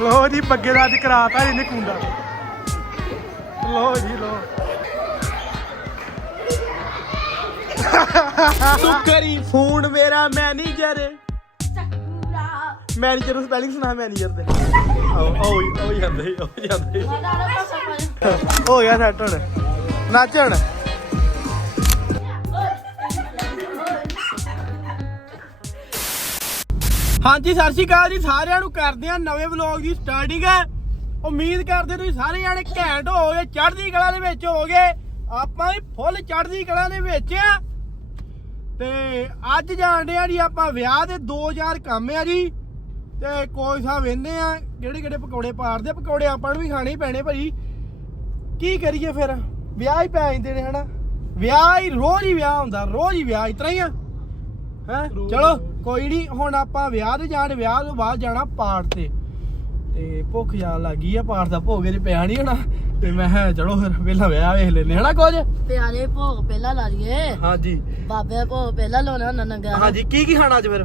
ਲੋ ਜੀ ਬੱਗੇ ਦਾ ਅੱਜ ਕਰਾਤਾ ਇਹਨੇ ਕੁੰਡਾ। ਲੋ ਜੀ ਲੋ ਤੂੰ ਕਰੀ ਫੋਨ ਮੇਰਾ ਮੈਨੇਜਰ ਮੈਨੇਜਰ ਨੂੰ ਸਪੈਲਿੰਗ ਸੁਣਾ ਮੈਨੇਜਰ ਦੇ ਆਓ ਆਓ ਜਾਂਦੇ ਹੀ, ਆਓ ਜਾਂਦੇ ਹੀ। ਹੋ ਗਿਆ ਸੈੱਟ ਹੁਣ। ਨੱਚ ਹੁਣ ਹਾਂਜੀ ਸਤਿ ਸ਼੍ਰੀ ਅਕਾਲ ਜੀ। ਸਾਰਿਆਂ ਨੂੰ ਕਰਦੇ ਆ ਨਵੇਂ ਵਲੌਗ ਦੀ ਸਟਾਰਟਿੰਗ ਹੈ ਉਮੀਦ ਕਰਦੇ ਤੁਸੀਂ ਸਾਰੇ ਜਾਣੇ ਘੈਂਟ ਹੋਗੇ ਚੜ੍ਹਦੀ ਕਲਾ ਦੇ ਵਿੱਚ ਹੋਗੇ ਆਪਾਂ ਵੀ ਫੁੱਲ ਚੜ੍ਹਦੀ ਕਲਾ ਦੇ ਵਿੱਚ ਆ। ਤੇ ਅੱਜ ਜਾਣਦੇ ਆ ਜੀ ਆਪਾਂ ਵਿਆਹ ਦੇ 2000 ਕੰਮ ਆ ਜੀ। ਤੇ ਕੋਈ ਸਾ ਵੇਂਦੇ ਆ ਕਿਹੜੇ ਕਿਹੜੇ ਪਕੌੜੇ ਪਾੜਦੇ ਪਕੌੜੇ ਆਪਾਂ ਨੂੰ ਵੀ ਖਾਣੇ ਪੈਣੇ ਭਾਈ ਕੀ ਕਰੀਏ ਫਿਰ? ਵਿਆਹ ਹੀ ਪੈ ਜਾਂਦੇ ਨੇ ਹਨਾ? ਵਿਆਹ ਹੀ ਰੋਜ਼ ਹੀ ਵਿਆਹ ਹੁੰਦਾ ਰੋਜ਼ ਹੀ ਵਿਆਹ ਇਤਰਾ ਹੀ ਆ। ਹੈ? ਚਲੋ। ਕੋਈ ਨਹੀਂ ਹੁਣ ਆਪਾਂ ਵਿਆਹ ਤੇ ਜਾਣ ਵਿਆਹ ਤੋਂ ਬਾਅਦ ਜਾਣਾ ਪਾਠ ਤੇ। ਤੇ ਭੁੱਖ ਜਾਣ ਲੱਗੀ ਆ ਪਾਠ ਦਾ ਭੋਗ ਜੇ ਪਿਆ ਨਹੀਂ ਹੋਣਾ। ਤੇ ਮੈਂ ਕਿਹਾ ਚਲੋ ਫਿਰ ਪਹਿਲਾਂ ਵਿਆਹ ਵੇਖ ਲੈਨੇ ਹਨਾ ਕੁਝ? ਪਿਆਰੇ ਭੋਗ ਪਹਿਲਾਂ ਲਾ ਲਈਏ। ਹਾਂਜੀ। ਬਾਬੇ ਦਾ ਭੋਗ ਪਹਿਲਾਂ ਲਾਉਣਾ ਹੁੰਦਾ ਨੰਗਾ। ਹਾਂਜੀ ਕੀ ਕੀ ਖਾਣਾ ਅੱਜ ਫਿਰ?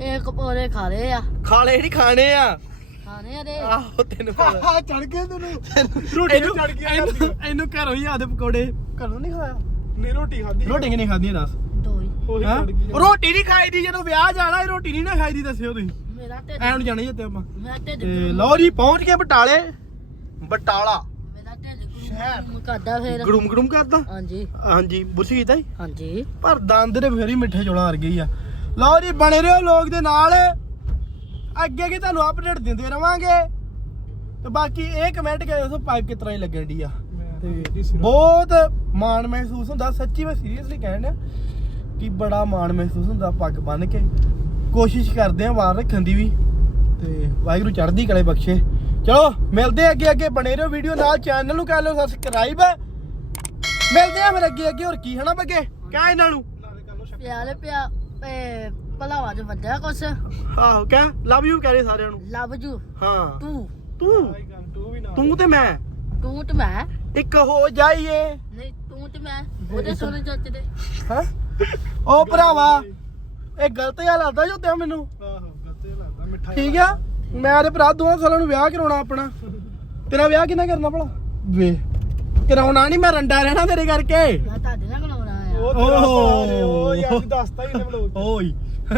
ਇਹ ਕਪੋਰੇ ਖਾ ਰਹੇ ਆ। ਖਾਲੇ ਨਹੀਂ ਖਾਣੇ ਆ? ਖਾਣੇ ਆ ਦੇ ਆਹੋ ਤੈਨੂੰ ਪਤਾ ਚੜ ਗਏ ਤੈਨੂੰ ਰੋਟੀ ਨੂੰ ਚੜ੍ਹ ਗਿਆ ਇਹਨੂੰ ਇਹਨੂੰ ਘਰੋਂ ਹੀ ਆਦੇ ਪਕੌੜੇ। ਘਰੋਂ ਨਹੀਂ ਖਾਇਆ? ਨੇ ਰੋਟੀ ਖਾਧੀ। ਰੋਟੀ ਕਿਨੇ ਖਾਧੀ ਦੱਸ? ਦੋ ਹੀ? ਰੋਟੀ ਨਹੀਂ ਖਾਈਦੀ ਜਦੋਂ ਵਿਆਹ ਜਾਣਾ ਇਹ ਰੋਟੀ ਨਹੀਂ ਨਾ ਖਾਈਦੀ ਦੱਸਿਓ ਤੁਸੀਂ। ਮੇਰਾ ਢਿੱਡ ਐਂ ਨੂੰ ਜਾਣਾ ਆਪਾਂ। ਢਿੱਡ ਤੇ ਲਓ ਜੀ ਪਹੁੰਚ ਗਏ ਬਟਾਲੇ। ਬਟਾਲਾ। ਮੇਰਾ ਢਿੱਡ ਸ਼ਹਿਰ। ਗੁਰੂ ਕਰਦਾ ਫਿਰ। ਗੜੂਮ ਗੜੂਮ ਕਰਦਾ? ਹਾਂਜੀ। ਹਾਂਜੀ ਬੁਰਸ਼ ਕੀਤਾ ਜੀ? ਹਾਂਜੀ। ਪਰ ਦੰਦ ਦੇ ਫੇਰ ਹੀ ਮਿੱਠੇ ਚੋਲਾ ਵਰ ਗਈ ਆ। ਲਓ ਜੀ ਬਣੇ ਰਹੋ ਲੋਕ ਦੇ ਨਾਲ। ਅੱਗੇ ਅੱਗੇ ਤੁਹਾਨੂੰ ਅਪਡੇਟ ਦਿੰਦੇ ਰਵਾਂਗੇ। ਤੇ ਬਾਕੀ ਇਹ ਕਮੈਂਟ ਕਰਿਓ ਦੱਸੋ ਪਾਈਪ ਕਿਸ ਤਰ੍ਹਾਂ ਹੀ ਲੱਗਣ ਦੀ ਆ। ਤੇ ਬਹੁਤ ਮਾਣ ਮਹਿਸੂਸ ਹੁੰਦਾ ਸੱਚੀ ਮੈਂ ਸੀਰੀਅਸਲੀ ਕਹਿਣ ਡਿਆ। ਕਿ ਬੜਾ ਮਾਣ ਮਹਿਸੂਸ ਹੁੰਦਾ ਪੱਗ ਬੰਨ ਕੇ। ਕੋਸ਼ਿਸ਼ ਕਰਦੇ ਆ ਵਾਰ ਰੱਖਣ ਦੀ ਵੀ। ਤੇ ਵਾਹਿਗੁਰੂ ਚੜ੍ਹਦੀ ਕਲੇ ਬਖਸ਼ੇ। ਚਲੋ ਮਿਲਦੇ ਅੱਗੇ ਅੱਗੇ ਬਣੇ ਰਹੋ ਵੀਡੀਓ ਨਾਲ ਚੈਨਲ ਨੂੰ ਕਰ ਲਓ ਸਬਸਕ੍ਰਾਈਬ ਮਿਲਦੇ ਆ ਫਿਰ ਅੱਗੇ ਅੱਗੇ ਹੋਰ ਕੀ ਹਨਾ ਬੱਗੇ? ਕਹਿ ਇਹਨਾਂ ਨੂੰ। ਪਿਆਰੇ ਪਿਆ ਏ ਭਲਾਵਾ ਚ ਵੱਜਿਆ ਕੁਛ? ਆਹੋ ਕਹਿ ਲਵ ਯੂ ਕਹੇ ਸਾਰਿਆਂ ਨੂੰ। ਲਵ ਜੂ ਹਾਂ। ਤੂੰ? ਤੂੰ? ਤੂੰ ਤੂੰ ਤੇ ਮੈਂ। ਤੂੰ ਤੇ ਮੈਂ। ਇੱਕ ਹੋ ਜਾਈਏ। ਨਹੀਂ ਤੂੰ ਤੇ ਮੈਂ। ਉਹਦੇ ਸੋਨੇ ਚੱਚ ਦੇ। ਹਾਂ? ਉਹ ਭਰਾਵਾ ਇਹ ਗਲਤ ਜਿਹਾ ਲੱਗਦਾ ਜੋ ਤੇ ਮੈਨੂੰ। ਆਹੋ ਗੱਤੇ ਲੱਗਦਾ ਮਿੱਠਾ ਠੀਕ ਆ? ਮੈਂ ਤੇ ਭਰਾ ਦੋਵਾਂ ਸਾਲਾਂ ਨੂੰ ਵਿਆਹ ਕਰਾਉਣਾ ਆਪਣਾ। ਤੇਰਾ ਵਿਆਹ ਕਿੰਨਾ ਕਰਨਾ ਭਲਾ? ਵੇ। ਕਰਾਉਣਾ ਨਹੀਂ ਮੈਂ ਰੰਡਾ ਰਹਿਣਾ ਤੇਰੇ ਕਰਕੇ। ਮੈਂ ਤੁਹਾਡੇ ਨਾਲ ਕਲਾਉਣਾ ਆ। ਉਹ ਤੇਰਾ ਓਹੋ। ਭਰਾ ਏ, ਉਹ ਯਾਰ ਦੱਸਤਾ ਹੀ ਇਹਨੇ ਬਲੌਗ ਓਏ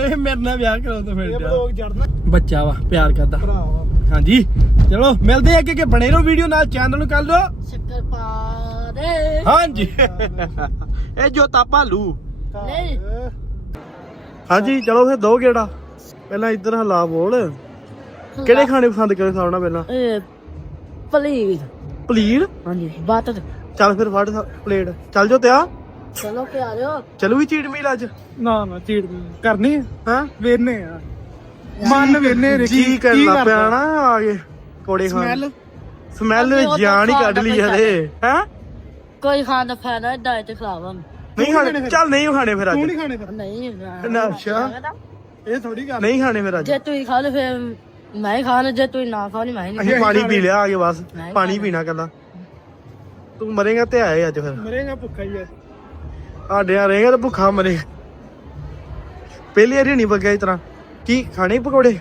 ਇਹ ਮੇਰੇ ਨਾਲ ਵਿਆਹ ਕਰਾਉਂਦਾ ਇਹ ਫਿਰ ਬਲੌਗ ਜੜਨਾ ਬੱਚਾ ਵਾ ਪਿਆਰ ਕਰਦਾ। ਹਾਂਜੀ। ਚਲੋ ਮਿਲਦੇ ਆ ਅੱਗੇ ਅੱਗੇ ਬਣੇ ਰਹੋ ਵੀਡੀਓ ਨਾਲ ਚੈਨਲ ਨੂੰ ਕਰ ਲਓ। ਸ਼ੱਕਰ ਪਾ ਦੇ। ਹਾਂਜੀ। ਇਹ ਜੋਤਾ ਭਾਲੂ। ਨਹੀਂ। ਹਾਂਜੀ ਚਲੋ ਫਿਰ ਦੋ ਗੇੜਾ। ਪਹਿਲਾਂ ਇੱਧਰ ਹਲਾ ਬੋਲ। ਕਿਹੜੇ ਖਾਣੇ ਪਸੰਦ ਕਰੇ ਸਾਉਣਾ ਪਹਿਲਾਂ? ਇਹ ਪਲੀਜ਼ ਪਲੀਰ ਹਾਂਜੀ ਬਾਤ ਚੱਲ ਫਿਰ ਫੜ ਪਲੇਟ। ਚੱਲ ਜੋ ਤਿਆ ਚਲੋ ਪਿਆਰਿਓ ਚਲੂ ਵੀ ਚੀੜ ਮੀਲ ਅੱਜ? ਨਾ ਨਾ ਚੀੜ ਕਰਨੀ ਹੈ ਹਾਂ? ਵੇਨੇ ਆ। ਮਨ ਵੇਨੇ ਰੇ ਜੀ ਕਰਨ ਪਿਆ ਨਾ ਆ ਗਏ ਕੋੜੇ ਖਾਣ। ਸਮੈਲ। ਸਮੈਲ ਜਾਨ ਹੀ ਕੱਢ ਲਈ ਹਲੇ ਹੈ? ਕੋਈ ਖਾਣ ਦਾ ਫਾਇਦਾ ਡਾਇਟ ਖਿਲਾਵਾਂ ਨਹੀਂ ਖਾਣੇ ਚੱਲ ਨਹੀਂ ਖਾਣੇ ਫਿਰ ਤੂੰ ਅੱਜ। ਨਹੀਂ ਖਾਣੇ ਫਿਰ। ਨਹੀਂ ਨਾ, ਅੱਛਾ। ਇਹ ਥੋੜੀ ਗੱਲ। ਨਹੀਂ ਖਾਣੇ ਫਿਰ ਅੱਜ। ਜੇ ਤੂੰ ਖਾ ਲੈ ਫਿਰ ਮੈਂ ਹੀ ਖਾਣਾ ਜੇ ਤੂੰ ਨਾ ਖਾਣੀ ਮੈਂ ਹੀ ਨਹੀਂ ਅਸੀਂ ਪਾਣੀ ਪੀ ਲਿਆ ਆ ਕੇ ਬਸ ਨਹੀਂ ਪਾਣੀ ਖਾਣਾ। ਪੀਣਾ ਕੱਲਾ ਤੂੰ ਮਰੇਗਾ ਤੇ ਆਏ ਅੱਜ ਫਿਰ। ਮਰੇਗਾ ਭੁੱਖਾ ਹੀ ਹੈ ਆਡਿਆ ਰਹੇਗਾ ਤਾਂ ਭੁੱਖਾ ਮਰੇ। ਪਹਿਲੀ ਵਾਰੀ ਨਹੀਂ ਬੱਗਿਆ ਇਸ ਤਰ੍ਹਾਂ। ਕੀ ਖਾਣੇ ਪਕੌੜੇ?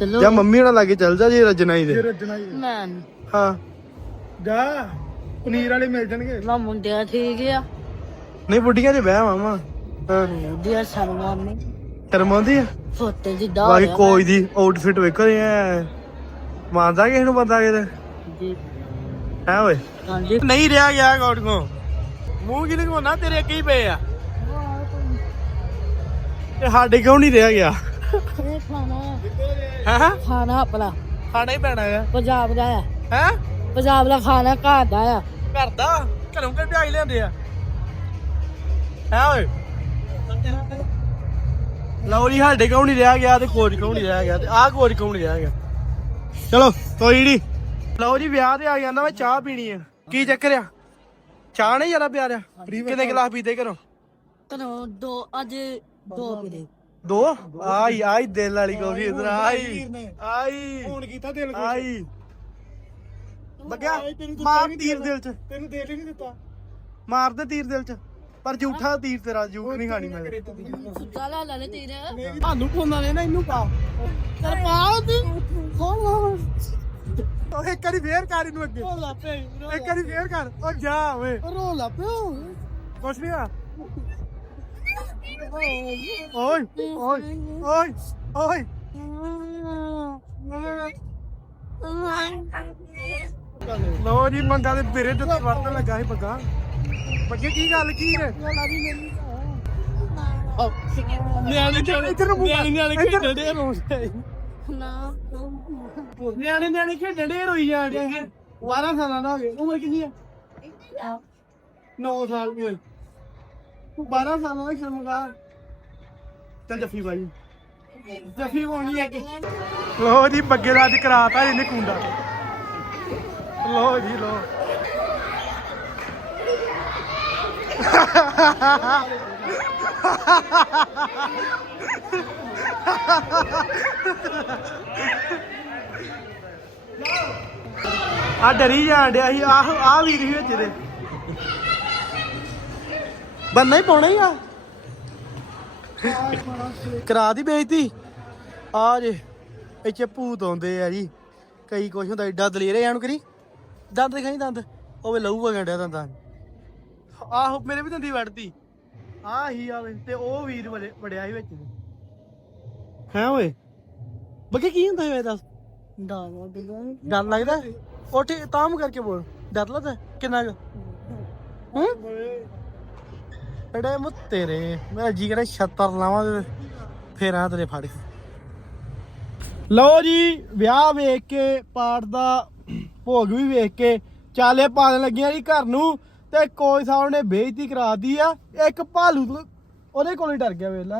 ਚਲੋ। ਜਾਂ ਮੰਮੀ ਹੋਣਾ ਲਾਗੇ ਚੱਲ ਜਾ ਜੇ ਰਜਨਾਈ ਜੇ ਦੇ। ਰੱਜਣਾ ਹੀ ਮੈਂ ਹਾਂ। ਜਾ ਪਨੀਰ ਵਾਲੇ ਮਿਲ ਜਾਣਗੇ। ਮੈਂ ਮੁੰਡਿਆ ਠੀਕ ਆ। ਨਹੀਂ ਬੁੱਢੀਆਂ 'ਚ ਬਹਿ ਮਾਮਾ ਹਾਂ ਨੇ ਸ਼ਰਮ ਆਉਂਦੀ ਆ? ਫੋਟੇ ਹੋ ਬਾਕੀ ਕੋਈ ਦੀ ਆਊਟਫਿਟ ਵੇਖੋ ਇਹ ਮੰਨਦਾ ਕਿਸੇ ਨੂੰ ਬੰਦਾ ਕਿਤੇ? ਜੀ। ਹੈ ਓਏ। ਹਾਂਜੀ। ਨਹੀਂ ਰਿਹਾ ਗਿਆ ਗੌਡ ਕੋ। ਮੂੰਹ ਕਿਨੇ ਕੋਨਾ ਤੇਰੇ ਅੱਗੇ ਹੀ ਪਏ ਆ। ਤੇ ਸਾਡੇ ਕਿਉਂ ਨਹੀਂ ਰਿਹਾ ਗਿਆ? ਇਹ ਖਾਣਾ ਹੈ ਖਾਣਾ ਆਪਣਾ। ਖਾਣਾ ਹੀ ਪੈਣਾ ਹੈ ਪੰਜਾਬ ਦਾ ਆ। ਹੈ? ਪੰਜਾਬ ਦਾ ਖਾਣਾ ਘਰ ਦਾ ਆ। ਘਰ ਦਾ? ਘਰੋਂ ਕਿ ਪਿਆਈ ਲਿਆਂਦੇ ਆ? ਹੈ ਓਏ। ਲਓ ਜੀ ਸਾਡੇ ਕਿਉਂ ਨਹੀਂ ਰਿਹਾ ਗਿਆ ਤੇ ਕੋਚ ਕਿਉਂ ਨਹੀਂ ਰਿਹਾ ਗਿਆ ਤੇ ਆਹ ਕੋਚ ਕਿਉਂ ਨਹੀਂ ਰਿਹਾ ਗਿਆ। ਚਲੋ ਕੋਈ ਨਹੀਂ ਲਓ ਜੀ ਵਿਆਹ ਤੇ ਆ ਜਾਂਦਾ ਮੈਂ ਚਾਹ ਪੀਣੀ ਆ। ਕੀ ਚੱਕਰ ਆ? ਚਾਹ ਨਹੀਂ ਜ਼ਿਆਦਾ ਪਿਆਰਿਆ ਕਿੰਨੇ ਗਲਾਸ ਪੀਤੇ ਘਰੋਂ? ਕਨੋ ਦੋ ਅੱਜ ਦੋ ਕਿਲੇ ਦੋ? ਆਈ ਆਈ ਦਿਲ ਵਾਲੀ ਕੋਫੀ ਇਧਰ ਆਈ। ਆਈ। ਫੋਨ ਕੀਤਾ ਦਿਲ ਖੁਸ਼ ਆਈ। ਲੱਗਿਆ ਮਾਰ ਤੀਰ ਦਿਲ। ਚ। ਤੈਨੂੰ ਦੇ ਹੀ ਨਹੀਂ ਦਿੱਤਾ। ਮਾਰ ਦੇ ਤੀਰ ਦਿਲ ਚ। ਪਰ ਝੂਠਾ ਤੀਰ ਤੇਰਾ ਜੂਕ ਨਹੀਂ ਖਾਣੀ ਮੈਂ। ਸੁੱਤਾ ਲਾ ਲੈ ਤੇਰੇ। ਤੁਹਾਨੂੰ ਪਾਉਂਦਾ ਨੇ ਨਾ ਇਹਨੂੰ ਪਾ। ਚਲ ਪਾਓ ਤੂੰ ਖੋਲ ਉਹ ਇੱਕ ਵਾਰੀ ਫੇਰ ਕਰ ਇਹਨੂੰ ਅੱਗੇ। ਰੋ ਲਾਪੇ ਇੱਕ ਵਾਰੀ ਫੇਰ ਕਰ। ਉਹ ਜਾ ਓਏ। ਰੋ ਲਾਪੇ ਕੁਛ ਨਹੀਂ ਆ। ਓਏ ਓਏ। ਓਏ ਓਏ ਲੋ ਜੀ ਮੰਗਾ ਦੇ ਬਿਰੇ ਤੇ ਵਰਤਣ ਲੱਗਾ ਸੀ ਬੱਗਾ। ਬੱਗੇ ਕੀ ਗੱਲ ਕੀ ਹੈ? ਨਿਆਣੇ ਇੱਧਰ ਨੂੰ ਮੂੰਹ ਕਰ। ਨਿਆਣੇ ਨਿਆਣੇ ਇੱਧਰ। ਖੇਡਣ ਦੇ ਨਾ ਨਿਆਣੇ ਨਿਆਣੇ ਖੇਡਣ ਦੇ ਰੋਈ ਜਾਂਦੇ ਆ। 12 ਸਾਲਾਂ ਦਾ ਹੋ ਗਿਆ। ਉਮਰ ਕਿੰਨੀ ਆ? 9 ਸਾਲ ਦੀ ਹੋਈ। ਤੂੰ 12 ਸਾਲਾਂ ਦਾ ਸ਼ਰਮਗਾ ਚੱਲ ਜੱਫੀ ਬਾਈ ਜੱਫੀ ਪਾਉਣੀ ਹੈ ਕਿ ਲੋ ਜੀ ਬੱਗੇ ਦਾ ਅੱਜ ਕਰਾਤਾ ਇਹਨੇ ਕੁੰਡਾ। ਲੋ ਜੀ ਲੋ ਆ ਡਰੀ ਜਾਣ ਡਿਆ ਸੀ, ਆਹ ਆ ਵੀਰ ਸੀ ਵਿੱਚ ਦੇ ਬੰਨਾ ਹੀ ਪਾਉਣਾ ਹੀ ਆ। ਕਰਾ ਦੀ ਬੇਇੱਜ਼ਤੀ। ਆ ਜੇ, ਇੱਥੇ ਭੂਤ ਆਉਂਦੇ ਆ ਜੀ। ਕਈ ਕੁਛ ਹੁੰਦਾ, ਏਡਾ ਦਲੇਰ ਹੈ ਇਹਨੂੰ ਕਰੀ। ਦੰਦ ਦਿਖਾਈ ਦੰਦ। ਉਹ ਵੇ ਲਹੂ ਵਗਣ ਦੰਦਾਂ। ਆਹੋ ਮੇਰੇ ਵੀ ਦੰਦੀ ਵੜਦੀ ਆ ਹੀ ਆਵੇ ਤੇ ਉਹ ਵੀਰ ਵੜੇ ਵੜਿਆ ਸੀ ਵਿੱਚ। ਹੈ ਓਏ? ਬੱਗੇ ਕੀ ਹੁੰਦਾ ਇਹ ਦੱਸ? ਡਰ ਲੱਗਦਾ? ਉੱਠ ਤਾਮ ਕਰਕੇ ਬੋਲ। ਡਰ ਲੱਗਦਾ? ਕਿੰਨਾ ਕੁ? ਹੂੰ? ਅੜੇ ਮੁ ਤੇਰੇ। ਮੇਰਾ ਜੀ ਕਰੇ ਛੱਤਰ ਲਾਵਾਂ ਤੇ ਫੇਰਾਂ ਤੇਰੇ ਫੜ ਕੇ। ਲਓ ਜੀ ਵਿਆਹ ਵੇਖ ਕੇ ਪਾਠ ਦਾ ਭੋਗ ਵੀ ਵੇਖ ਕੇ ਚਾਲੇ ਪਾਣ ਲੱਗੀਆਂ ਜੀ ਘਰ ਨੂੰ। ਤੇ ਕੋਈ ਸਾਹਿਬ ਨੇ ਬੇਇੱਜ਼ਤੀ ਕਰਾਤੀ ਆ ਇੱਕ ਭਾਲੂ ਤੋਂ ਉਹਦੇ ਕੋਲ ਹੀ ਡਰ ਗਿਆ ਵੇਲਾ।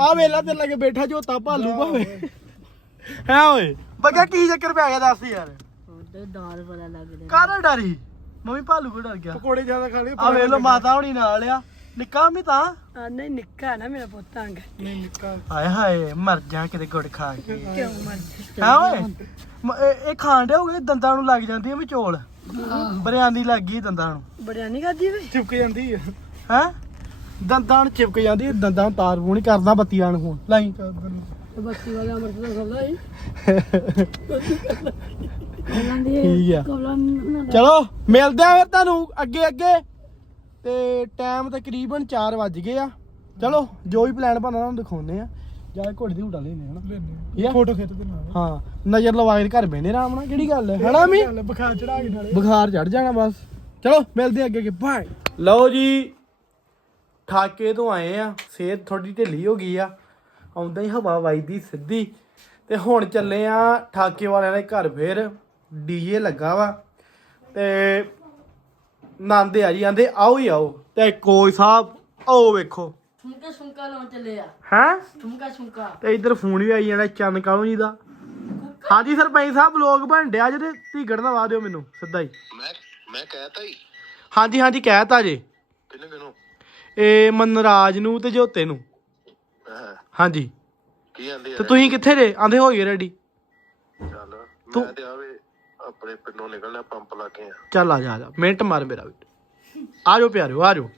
ਆ ਵੇਲਾ ਤੇ ਲੱਗੇ ਬੈਠਾ ਝੋਤਾ ਭਾਲੂ ਭਾਵੇਂ। ਹੈ ਓਏ। ਬੱਗਾ ਕੀ ਚੱਕਰ ਪੈ ਗਿਆ ਦੱਸ ਯਾਰ। ਉਹਦੇ ਦਾਲ ਬੜਾ ਲੱਗਦਾ ਕਾਹਦਾ ਡਰੀ ਮੰਮੀ ਭਾਲੂ ਕੋ ਡਰ ਗਿਆ। ਪਕੌੜੇ ਜ਼ਿਆਦਾ ਖਾ ਲਏ ਆ ਵੇਖ ਲੋ ਮਾਤਾ ਹੋਣੀ ਨਾਲ ਆ। ਨਿੱਕਾ ਵੀ ਤਾਂ? ਆ ਨਹੀਂ ਨਿੱਕਾ ਨਾ ਮੇਰਾ ਪੁੱਤ ਅੰਗ ਨਹੀਂ ਨਿੱਕਾ। ਹਾਏ ਹਾਏ ਮਰ ਜਾ ਕਿਤੇ ਗੁੜ ਖਾ ਕੇ। ਕਿਉਂ ਮਰ ਹੈ ਓਏ। ਮ- ਇਹ- ਇਹ ਖਾਣ ਦੇ ਹੋਗੇ? ਦੰਦਾਂ ਨੂੰ ਲੱਗ ਜਾਂਦੀ ਆ ਵੀ ਚੋਲ। ਬਰਿਆਨੀ ਲੱਗ ਗਈ ਦੰਦਾਂ ਨੂੰ। ਬੜਿਆ ਨਹੀਂ ਖਾਦੀ ਵੇ? ਚਿਪਕ ਜਾਂਦੀ ਹੈ ਹੈ? ਦੰਦਾਂ ਨੂੰ ਚਿਪਕ ਜਾਂਦੀ ਆ, ਦੰਦਾਂ ਨੂੰ ਤਾਰ ਪੂਣੀ ਕਰਦਾ ਬੱਤੀਆਂ ਨੂੰ ਹੁਣ। ਲਾਈ। ਤੇ ਬੱਤੀ ਵਾਲਾ ਅਮਰਤ ਦਾ ਖਬਦਾ ਹੀ ਉਹਨਾਂ ਦੀ ਠੀਕ ਆ ਚਲੋ ਮਿਲਦੇ ਆ ਫਿਰ ਤੁਹਾਨੂੰ ਅੱਗੇ ਅੱਗੇ। ਤੇ ਟਾਈਮ ਤਕਰੀਬਨ 4 ਵੱਜ ਗਏ ਆ। ਚਲੋ ਜੋ ਵੀ ਪਲਾਨ ਬਣਾਉਣਾ ਤੁਹਾਨੂੰ ਦਿਖਾਉਨੇ ਆ। ਜਾ ਘੋੜੀ ਦੀ ਉਡਾ ਲੈਨੇ ਹਨਾ? ਠੀਕ ਆ? ਫੋਟੋ ਖਿੱਚ ਦੇ ਨਾਲ। ਹਾਂ ਨਜ਼ਰ ਲਵਾ ਕੇ ਘਰ ਬੈਨੇ ਆਰਾਮ ਨਾਲ ਕਿਹੜੀ ਗੱਲ ਹੈ ਹਨਾ ਮੀ? ਬੁਖਾਰ ਚੜਾ ਕੇ ਨਾਲੇ। ਬੁਖਾਰ ਚੜ ਜਾਣਾ ਬਸ। ਚਲੋ ਮਿਲਦੇ ਅੱਗੇ ਅੱਗੇ। ਬਾਏ ਲਓ ਜੀ ਠਾਕੇ ਤੋਂ ਆਏ ਆ। ਸਿਹਤ ਥੋੜੀ ਢਿੱਲੀ ਹੋ ਗਈ ਆ। ਆਉਂਦਾ ਹੀ ਹਵਾ ਵੱਜਦੀ ਸਿੱਧੀ। ਤੇ ਹੁਣ ਚੱਲੇ ਆ ਠਾਕੇ ਵਾਲਿਆਂ ਦੇ ਘਰ ਫੇਰ। ਡੀਜੇ ਲੱਗਾ ਵਾ। ਤੇ ਨਾਂਦੇ ਆ ਜੀ ਆਂਦੇ ਆਓ ਹੀ ਆਓ। ਤੇ ਕੋਈ ਸਾਹਿਬ ਆਓ ਵੇਖੋ। ਠੁਮਕਾ ਠੁਮਕਾ ਲਾਉਣ ਚੱਲੇ ਆ। ਹੈ? ਠੁਮਕਾ ਠੁਮਕਾ ਤੇ ਇੱਧਰ ਫੋਨ ਵੀ ਆਈ ਜਾਣਾ ਚੰਨ ਕਾਲੋਂ ਜੀ ਦਾ। ਹਾਂਜੀ ਸਰਪੰਚ ਸਾਹਿਬ ਲੋਕ ਬਣ ਡਿਆ ਜਿਹਦੇ ਧੀਗੜ ਨਾ ਵਾ ਦਿਓ ਮੈਨੂੰ ਸਿੱਧਾ ਹੀ। ਮੈਂ ਮੈਂ ਕਹਿਤਾ ਹੀ ਹਾਂਜੀ ਹਾਂਜੀ ਕਹਿਤਾ ਜੇ। ਇਹ ਮਨਰਾਜ ਨੂੰ ਤੇ ਜੋਤੇ ਨੂੰ। ਹਾਂ। ਹਾਂਜੀ। ਕੀ ਆਂਦੇ ਤੇ ਤੁਸੀਂ ਕਿੱਥੇ ਜੇ? ਆਂਦੇ ਹੋ ਗਏ ਰੈਡੀ। ਚੱਲ ਤੂੰ- ਮੈਂ ਤੇ ਆਵੇ ਆਪਣੇ ਪਿੰਡੋਂ ਨਿਕਲਣਾ ਪੰਪ ਲਾ ਕੇ ਆ। ਚੱਲ ਆ ਜਾ ਆ ਜਾ। ਮਿੰਟ ਮਾਰ ਮੇਰਾ ਵੀ। ਆ ਜਾਓ ਪਿਆਰਿਓ ਆ ਜਾਓ।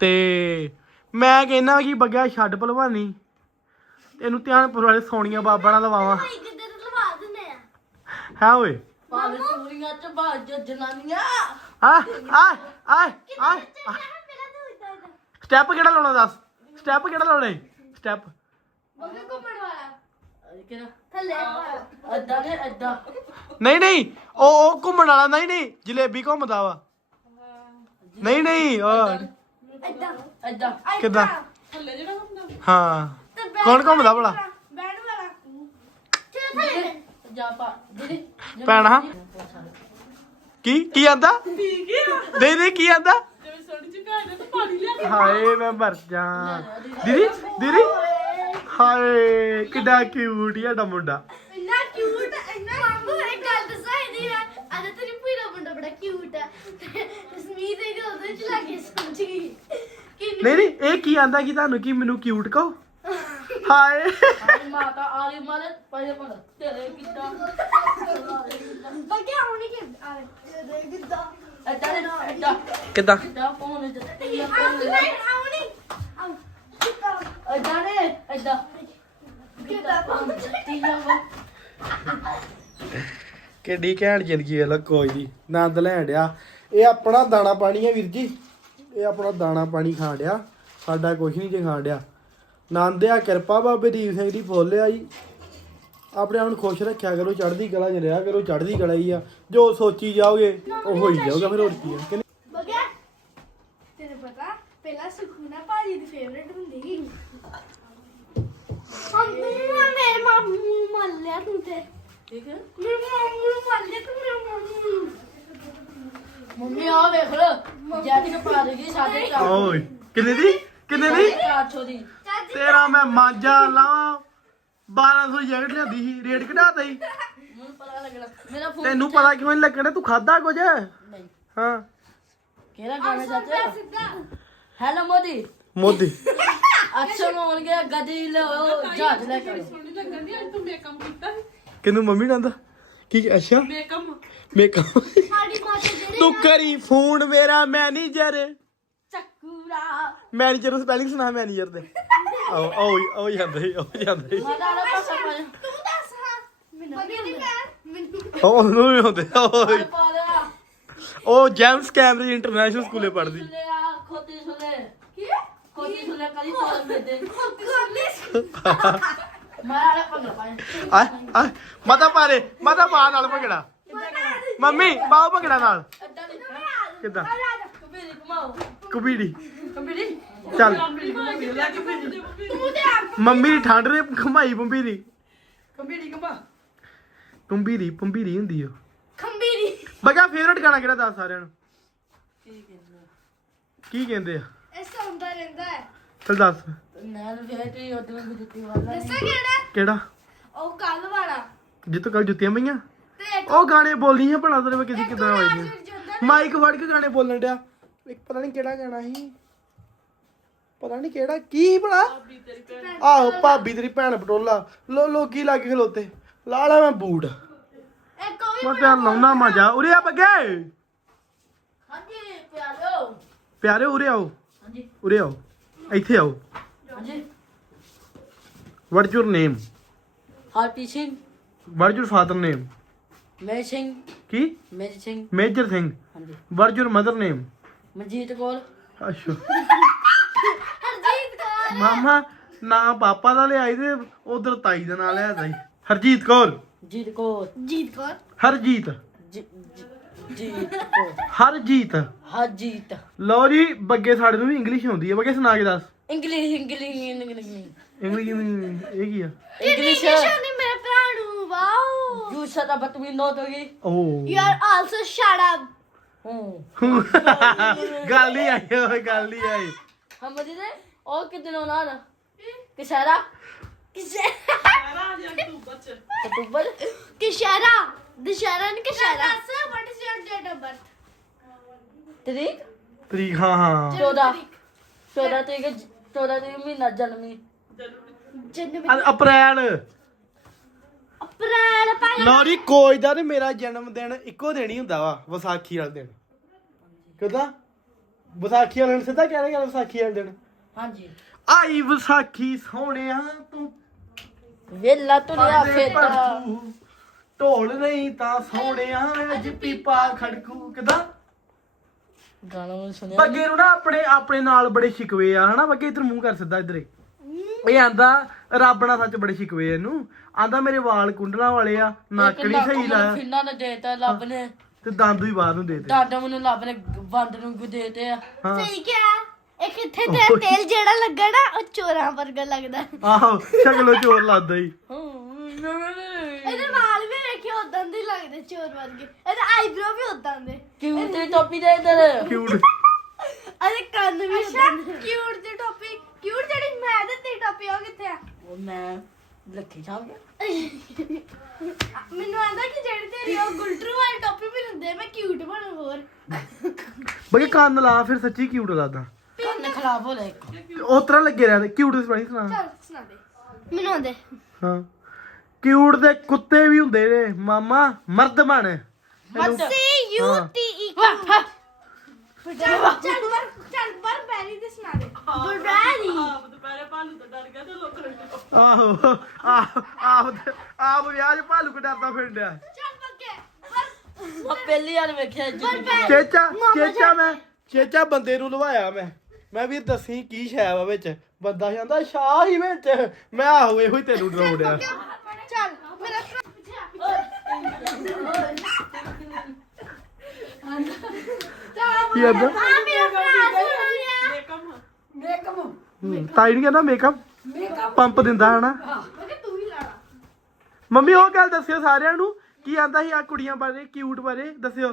ਤੇ ਮੈਂ ਕਹਿੰਦਾ ਕਿ ਬੱਗਿਆ ਛੱਡ ਭਲਵਾਨੀ। ਇਹਨੂੰ ਧਿਆਨਪੁਰ ਵਾਲੇ ਸੋਨੀਆ ਬਾਬਾ ਨਾਲ ਲਵਾਵਾਂ। ਹੈ ਓਏ। ਭਾਵੇਂ ਚੂੜੀਆਂ ਚ ਬਾਜ ਜਨਾਨੀਆਂ। ਆ ਆ ਆ ਆ ਸਟੈਪ ਕਿਹੜਾ ਲਾਉਣਾ ਦੱਸ? ਸਟੈਪ ਕਿਹੜਾ ਲਾਉਣਾ ਸਟੈਪ ਕਿਹੜਾ? ਥੱਲੇ ਅੱਡਾ ਨੇ ਅੱਡਾ ਨਹੀਂ ਨਹੀਂ ਉਹ ਉਹ ਘੁੰਮਣ ਵਾਲਾ ਨਹੀਂ ਨਹੀਂ ਜਲੇਬੀ ਘੁੰਮਦਾ ਵਾ। ਨਹੀਂ ਨਹੀਂ ਉਹ ਕਿੱਦਾਂ? ਹਾਂ। ਕੌਣ ਘੁੰਮਦਾ ਭਲਾ? ਜਾ ਪਾ ਦੀਦੀ ਭੈਣਾ ਕੀ? ਕੀ ਆਂਦਾ? ਨਹੀਂ ਨਹੀਂ ਕੀ ਆਂਦਾ? ਹਾਏ ਮੈਂ ਮਰ ਜਾ। ਦੀਦੀ ਦੀਦੀ। ਹਾਏ ਕਿੱਡਾ ਕਿਊਟ ਹੀ ਸਾਡਾ ਮੁੰਡਾ। ਇੰਨਾ ਕਿਊਟ ਇੰਨਾ ਬਾਬੂ ਇੱਕ ਗੱਲ ਦੱਸਾਂ ਇਹਦੀ ਮੈਂ। ਅੱਜ ਤੇਰੀ ਪੂਰਾ ਮੁੰਡਾ ਬੜਾ ਕਿਊਟ ਹੈ ਸਮੀਤ ਇਹ ਗੱਲ ਉਹਦੇ ਚ ਲੱਗੇ ਸਮਝ ਗਈ। ਕਿ ਨਹੀਂ ਨਹੀਂ ਇਹ ਕੀ ਆਂਦਾ ਕਿ ਤੁਹਾਨੂੰ ਕੀ ਮੈਨੂੰ ਕਿਊਟ ਕਹੋ? ਹਾਏ। ਆਲੀ ਮਾਤਾ ਆਲੀ ਮਾਲੇ ਪਏ ਪੜ ਤੇਰੇ ਕਿੱਦਾਂ? ਬਗਿਆ ਹੋਣੀ ਕਿ ਆ ਦੇ ਗਿੱਦਾ ਅੱਡਾ ਨੇ ਅੱਡਾ ਕਿੱਦਾਂ ਅੱਡਾ ਫੋਨ ਨਹੀਂ ਆਉਣੀ। ਆਉ। ਅੱਡਾ ਨੇ ਅੱਡਾ ਕਿੱਦਾਂ? ਤੀਆ ਵਾ ਕਿੱਡੀ ਘੈਂਟ ਜ਼ਿੰਦਗੀ ਹੈ ਕੋਈ ਨਹੀਂ ਆਨੰਦ ਲੈਣ ਡਿਆ। ਇਹ ਆਪਣਾ ਦਾਣਾ ਪਾਣੀ ਹੈ ਵੀਰ ਜੀ। ਇਹ ਆਪਣਾ ਦਾਣਾ ਪਾਣੀ ਖਾਣ ਡਿਆ। ਸਾਡਾ ਕੁਝ ਨਹੀਂ ਜੇ ਖਾਣ ਡਿਆ। ਆਨੰਦ ਆ ਕਿਰਪਾ ਬਾਬੇ ਦੀਪ ਸਿੰਘ ਦੀ ਫੁੱਲ ਆ ਜੀ। ਆਪਣੇ ਆਪ ਨੂੰ ਖੁਸ਼ ਰੱਖਿਆ ਕਰੋ ਚੜ੍ਹਦੀ ਕਲਾ 'ਚ ਰਿਹਾ ਕਰੋ ਚੜ੍ਹਦੀ ਕਲਾ ਹੀ ਆ। ਜੋ ਸੋਚੀ ਜਾਓਗੇ ਉਹ ਹੋਈ ਜਾਊਗਾ ਫਿਰ ਹੋਰ ਕੀ ਆ। ਕਿ ਨਹੀਂ? ਬਗਿਆ ਤੈਨੂੰ ਪਤਾ ਪਹਿਲਾਂ ਸੁਖਨਾ ਭਾਜੀ ਦੀ ਫੇਵਰੇਟ ਹੁੰਦੀ ਸੀ। ਮੇਰੇ ਮਾਮੂ ਨੂੰ ਮੰਨ ਲਿਆ ਤੂੰ ਤੇ। ਠੀਕ ਹੈ ਮੇਰੇ ਮਾਮੂ ਨੂੰ ਮੰਨ ਲਿਆ ਤੂੰ ਮੇਰੇ ਮਾਮੂ ਨੂੰ। ਮੰਮੀ ਆ ਵੇਖ ਲੋ ਜੈਦੀ ਨੂੰ ਪਾ ਦੇਗੀ ਸਾਡੇ ਚਾਰ ਓਏ ਕਿੰਨੇ ਦੀ? ਕਿੰਨੇ ਦੀ? 400 ਦੀ। ਚਾਚੀ ਤੇਰਾ ਮੈਂ ਮਾਂਜਾ ਲਾਵਾਂ। 1200 ਜੈਕਟ ਲਿਆਂਦੀ ਸੀ ਰੇਟ ਘਟਾਤਾ ਹੀ ਮੈਨੂੰ ਪਤਾ ਲੱਗਣਾ। ਮੇਰਾ ਫੋਨ ਤੈਨੂੰ ਪਤਾ ਕਿਉਂ ਨਹੀਂ ਲੱਗਣਾ ਤੂੰ ਖਾਦਾ ਕੁਝ? ਨਹੀਂ। ਹਾਂ। ਕਿਹੜਾ ਗਾਣਾ ਚਾਚਾ ਹੈਲੋ ਮੋਦੀ। ਮੋਦੀ। ਅਕਸ਼ਰ ਹੋਣ ਗਿਆ ਗੱਡੀ ਲਓ ਜਹਾਜ਼ ਲੈ ਕੇ ਕਿਨੂੰ ਮੰਮੀ ਕਹਿੰਦਾ ਕੀ ਅੱਛਾ? ਮੇਕਅਪ। ਮੇਕਅਪ ਸਾਡੀ ਮਾਂ ਤੇ ਜਿਹੜੇ ਤੂੰ ਕਰੀ ਫੋਨ ਮੇਰਾ ਮੈਨੇਜਰ। ਚੱਕੂਰਾ। ਮੈਨੇਜਰ ਨੂੰ ਸਪੈਲਿੰਗ ਸੁਣਾ ਮੈਨੇਜਰ ਦੇ। ਆਓ ਆਓ ਆਓ ਜਾਂਦਾ ਹੀ ਆਓ ਜਾਂਦਾ। ਹੀ ਮਾਤਾ ਦਾ ਪਾਸਾ ਪਾ ਤੂੰ ਦੱਸ ਹਾਂ। ਮੈਨੂੰ ਨਹੀਂ ਮੈਂ ਮੈਨੂੰ ਉਹ ਉਹਨੂੰ ਵੀ ਹੁੰਦੇ ਆ, ਓਏ ਪਾ ਲਿਆ ਉਹ ਜੈਮਸ ਕੈਮਬ੍ਰਿਜ ਇੰਟਰਨੈਸ਼ਨਲ ਸਕੂਲੇ ਪੜ੍ਹਦੀ। ਸੁਲੇ ਆ ਖੋਤੀ ਸੁਲੇ ਕੀ? ਖੋਤੀ ਸੁਲੇ ਕਲੀ ਤੋਲ ਮੇਦੇ ਕੋਲੀ ਮਾਰਾ ਲੈ ਪੰਗਾ ਪਾਏ ਆ ਆ ਮਤਾ ਪਾਰੇ ਮਤਾ ਪਾ ਨਾਲ ਭੰਗੜਾ। ਮੰਮੀ ਪਾਓ ਭੰਗੜਾ ਨਾਲ। ਕਿੱਦਾਂ? ਕਬੀਰੀ ਘੁਮਾਓ। ਕੁਬੀੜੀ ਕਬੀਰੀ? ਚੱਲ। ਮੰਮੀ ਦੀ ਠੰਡ ਨੇ ਘਮਾਈ ਪੰਬੀਰੀ ਕਬੀਰੀ ਘੁਮਾ। ਪੰਬੀਰੀ ਪੰਬੀਰੀ ਹੁੰਦੀ ਓ ਖੰਬੀਰੀ। ਬਗਾ ਫੇਵਰਟ ਗਾਣਾ ਕਿਹੜਾ ਦੱਸ ਸਾਰਿਆਂ ਨੂੰ? ਕੀ ਕਹਿੰਦੇ ਆ? ਇਹ ਸੌਂਦਾ ਰਹਿੰਦਾ ਹੈ। ਚੱਲ ਦੱਸ। ਨਾ ਫੇਰ ਤੀ ਉਦੋਂ ਵੀ ਦਿੱਤੀ ਵਾਲਾ ਦੱਸਾਂ ਕਿਹੜਾ? ਕਿਹੜਾ? ਉਹ ਕੱਲ ਵਾਲਾ। ਜਿੱਤੋਂ ਕੱਲ ਜੁੱਤੀਆਂ ਪਈਆਂ? ਉਹ ਗਾਣੇ ਬੋਲਦੀਆਂ ਭਲਾ ਤੇਰੇ ਮੈਂ ਕਿਸੇ ਕਿਦਾਂ ਵਿੱਚ ਹੁੰਦਾ ਮਾਈਕ ਫੜ ਕੇ ਗਾਣੇ ਬੋਲਣ ਡਿਆ। ਇੱਕ ਪਤਾ ਨਹੀਂ ਕਿਹੜਾ ਗਾਣਾ ਸੀ। ਪਤਾ ਨਹੀਂ ਕਿਹੜਾ ਕੀ ਭਲਾ? ਆਹੋ ਭਾਬੀ ਤੇਰੀ ਭੈਣ ਪਟੋਲਾ ਲੋ ਲੋਕੀ ਲੱਗ ਖਲੋਤੇ। ਲਾ ਲਾ ਮੈਂ ਬੂਟ। ਇੱਕ ਉਹ ਵੀ ਮੈਂ ਤੇ ਲਾਉਣਾ ਮਜਾ। ਉਰੇ ਆ ਬੱਗੇ ਹਾਂਜੀ ਪਿਆਰੋ ਪਿਆਰੇ ਉਰੇ ਆਓ। ਹਾਂਜੀ। ਉਰੇ ਆਓ। ਇੱਥੇ ਆਓ। ਹਾਂਜੀ। What your name. ਹਰਪੀ Singh. What your father name. ਮੈਂ ਸਿੰਘ। ਕੀ? ਮੇਜ ਸਿੰਘ। ਮੇਜਰ ਸਿੰਘ। ਹਾਂਜੀ। What your mother name Manjeet ਕੋਲ ਅੱਛਾ। ਹਰਜੀਤ ਕੌਰ। ਮਾਮਾ ਨਾ ਪਾਪਾ ਦਾ ਲਿਆਈ ਤੇ ਉਧਰ ਤਾਈ ਦਾ ਨਾਂ ਲਿਆ ਤਾਈ ਹਰਜੀਤ ਕੌਰ। ਜੀਤ ਕੋਲ ਜੀਤ ਕੌਰ। ਹਰਜੀਤ। ਜੀ- ਜੀ- ਜੀਤ ਕੋਲ ਹਰਜੀਤ। ਹਰਜੀਤ। ਲਓ ਜੀ ਬੱਗੇ ਸਾਡੇ ਨੂੰ ਵੀ ਇੰਗਲਿਸ਼ ਆਉਂਦੀ ਹੈ ਬੱਗੇ ਸੁਣਾ ਕੇ ਦੱਸ। ਇੰਗਲਿਸ਼ ਇੰਗਲਿਸ਼ ਇੰਗਲਿਸ਼ ਇੰਗਲਿਸ਼ ਇਹ ਕੀ ਆ? ਇੰਗਲਿਸ਼ ਨਹੀਂ ਮੇਰੇ ਭਰਾ ਨੂੰ। Wow. You shut up but we not ਹੋਗੀ ਓ you are also shut up ਹੂੰ ਗੱਲ ਹੀ ਆਈ ਓਏ ਗੱਲ ਹੀ ਆਈ ਹਮ ਮਜੀ ਦੇ ਉਹ ਕਿਦਨ ਹੋਣਾ ਨਾ ਕਿਸ਼ਾਰਾ ਕਿਸੇ ਅਕਤੂਬਰ ਕਿਸ਼ਾਰਾ ਦੁਸ਼ਹਿਰਾ ਨਹੀਂ ਕਿਸ਼ਾਰਾ ਦੱਸ what is your date of birth ਤਰੀਕ ਤਰੀਕ ਹਾਂ ਹਾਂ। 14 14 ਤਰੀਕ। 14 ਤਰੀਕ ਮਹੀਨਾ ਜਨਮੀ। ਜਨਵਰੀ ਅ- ਅਪ੍ਰੈਲ। ਅਪ੍ਰੈਲ ਭਾਈ ਜੀ ਕੋਈ ਦਾ ਤੇ ਮੇਰਾ ਜਨਮ ਦਿਨ ਇੱਕੋ ਦਿਨ ਹੀ ਹੁੰਦਾ ਵਾ ਵਿਸਾਖੀ ਵਾਲੇ ਦਿਨ। ਕਿਦਾਂ? ਵਿਸਾਖੀ ਵਾਲੇ ਦਿਨ ਸਿੱਧਾ ਕਹਿ ਰਿਹਾ ਵਿਸਾਖੀ ਵਾਲੇ ਦਿਨ। ਹਾਂਜੀ। ਆਈ ਵਿਸਾਖੀ ਸੋਹਣਿਆ ਤੂੰ। ਵੇਲਾ ਤੁਰਿਆ ਪਰਦੇ ਫੇਤਾ ਭੜਕੂ, ਢੋਲ ਨਹੀਂ ਤਾਂ ਸੋਹਣਿਆ ਅੱਜ ਪੀਪਾ ਖੜਕੂ। ਕਿਦਾਂ? ਗਾਣਾ ਮੈਂ ਸੁਣਿਆ ਬੱਗੇ ਨੂੰ ਨਾ ਆਪਣੇ ਆਪਣੇ ਨਾਲ ਬੜੇ ਸ਼ਿਕਵੇ ਆ ਹਨਾ? ਬੱਗੇ ਇਧਰ ਮੂੰਹ ਕਰ ਸਿੱਧਾ ਇਧਰ। ਇਹ ਆਂਦਾ ਰੱਬ ਨਾਲ ਸੱਚ ਬੜੇ ਸ਼ਿਕਵੇ ਆ ਇਹਨੂੰ। ਆਂਦਾ ਮੇਰੇ ਵਾਲ ਕੁੰਡਲਾਂ ਵਾਲੇ ਆ ਨੱਕ ਨਹੀਂ ਸਹੀ ਲਾਇਆ ਫਿੰਨਾ ਨੇ ਦੇਤਾ ਲੱਭ ਨੇ। ਤੇ ਦੰਦ ਵੀ ਬਾਹਰ ਨੂੰ ਦੇ ਦੇ ਡਾਡਾ ਮੈਨੂੰ ਲੱਭ ਨੇ ਬੰਦ ਨੂੰ ਗੁ ਦੇਤੇ ਆ। ਹਾਂ। ਸਹੀ ਕਿਹਾ। ਇਹ ਕਿੱਥੇ ਤੇ ਤੇਲ ਜਿਹੜਾ ਲੱਗਾ ਨਾ ਉਹ ਚੋਰਾਂ ਵਰਗਾ ਲੱਗਦਾ। ਆਹੋ ਸ਼ਕਲੋਂ ਚੋਰ ਲੱਗਦਾ ਹੀ ਇਹਦੇ ਵਾਲ ਵੀ ਵੇਖਿਓ ਉਦਾਂ ਦੇ ਹੀ ਲੱਗਦੇ ਚੋਰ ਵਰਗੇ। ਇਹਦੇ ਆਈਬ੍ਰੋ ਵੀ ਉਦਾਂ ਦੇ। ਕਿਉਂ ਤੇ ਟੋਪੀ ਦੇ ਇਧਰ। ਕਿਊਟ ਇਹਦੇ ਕੰਨ ਵੀ ਉਦਾਂ ਦੇ। ਕਿਊਟ ਦੀ ਟੋਪੀ। ਕਿਊਟ ਜਿਹੜੀ ਮੈਂ ਦਿੱਤੀ ਟੋਪੀ ਉਹ ਕਿੱਥੇ ਆ? ਉਹ ਮੈਂ ਲੱਖੀ ਛਾਪ ਮੈਨੂੰ ਆਂਦਾ ਕਿ ਜਿਹੜੀ ਤੇਰੀ ਉਹ ਗੁਲਟਰੂ ਵਾਲੀ ਟੋਪੀ ਵੀ ਹੁੰਦੇ ਮੈਂ ਕਿਊਟ ਬਣੂ ਹੋਰ। ਬੱਗੇ ਕੰਨ ਲਾ ਫਿਰ ਸੱਚੀ ਕਿਊਟ ਲੱਗਦਾ। ਕੰਨ ਖਰਾਬ ਹੋ ਲੈ ਇੱਕ। ਉਸ ਤਰ੍ਹਾਂ ਲੱਗੇ ਰਹਿੰਦੇ ਕਿਊਟ ਦੇ ਸਪੈਲਿੰਗ ਸੁਣਾ ਚੱਲ ਸੁਣਾ ਦੇ। ਮੈਨੂੰ ਆਂਦੇ ਹਾਂ। ਕਿਊਟ ਦੇ ਕੁੱਤੇ ਵੀ ਹੁੰਦੇ ਨੇ ਮਾਮਾ ਮਰਦ ਬਣ। ਸੀ ਯੂ ਹਾਂ। ਟੀ ਈ ਚੱਲ ਚੱਲ ਪਰ ਚੱਲ ਪਰ ਬੈਰੀ ਦੇ ਸੁਣਾ ਦੇ। ਬਰਬੈਰੀ ਆਹੋ ਆਹ ਆਹ ਆਹ ਵਿਆਹ 'ਚ ਭਾਲੂ ਕੋ ਡਰਦਾ ਫਿਰਦਾ ਚੱਲ ਬੱਗੇ ਮੈਂ ਪਹਿਲੀ ਵਾਰ ਵੇਖਿਆ ਜ਼ਿੰਦਗੀ ਚੇਚਾ ਚੇਚਾ ਮੈਂ ਚੇਚਾ ਬੰਦੇ ਨੂੰ ਲਵਾਇਆ ਮੈਂ। ਮੈਂ ਵੀ ਦੱਸੀ ਕੀ ਸ਼ੈ ਵਾ ਵਿੱਚ। ਬੰਦਾ ਜਾਂਦਾ ਸ਼ਾਹ ਹੀ ਵਿੱਚ। ਮੈਂ ਆਹੋ ਇਹੋ ਹੀ ਤੈਨੂੰ ਡਰਾਉੜਿਆ ਚੱਲ ਮੇਰਾ ਕੀ ਆਦਾ ਤਾਈ ਨੂੰ ਕਹਿੰਦਾ ਮੇਕਅਪ ਪੰਪ ਦਿੰਦਾ ਹਨਾ? ਮੈਂ ਕਿ ਤੂੰ ਹੀ ਲਾੜਾ ਮੰਮੀ ਉਹ ਗੱਲ ਦੱਸਿਓ ਸਾਰਿਆਂ ਨੂੰ। ਕੀ ਆਂਦਾ ਸੀ ਆ ਕੁੜੀਆਂ ਬਾਰੇ ਕਿਊਟ ਬਾਰੇ? ਦੱਸਿਓ।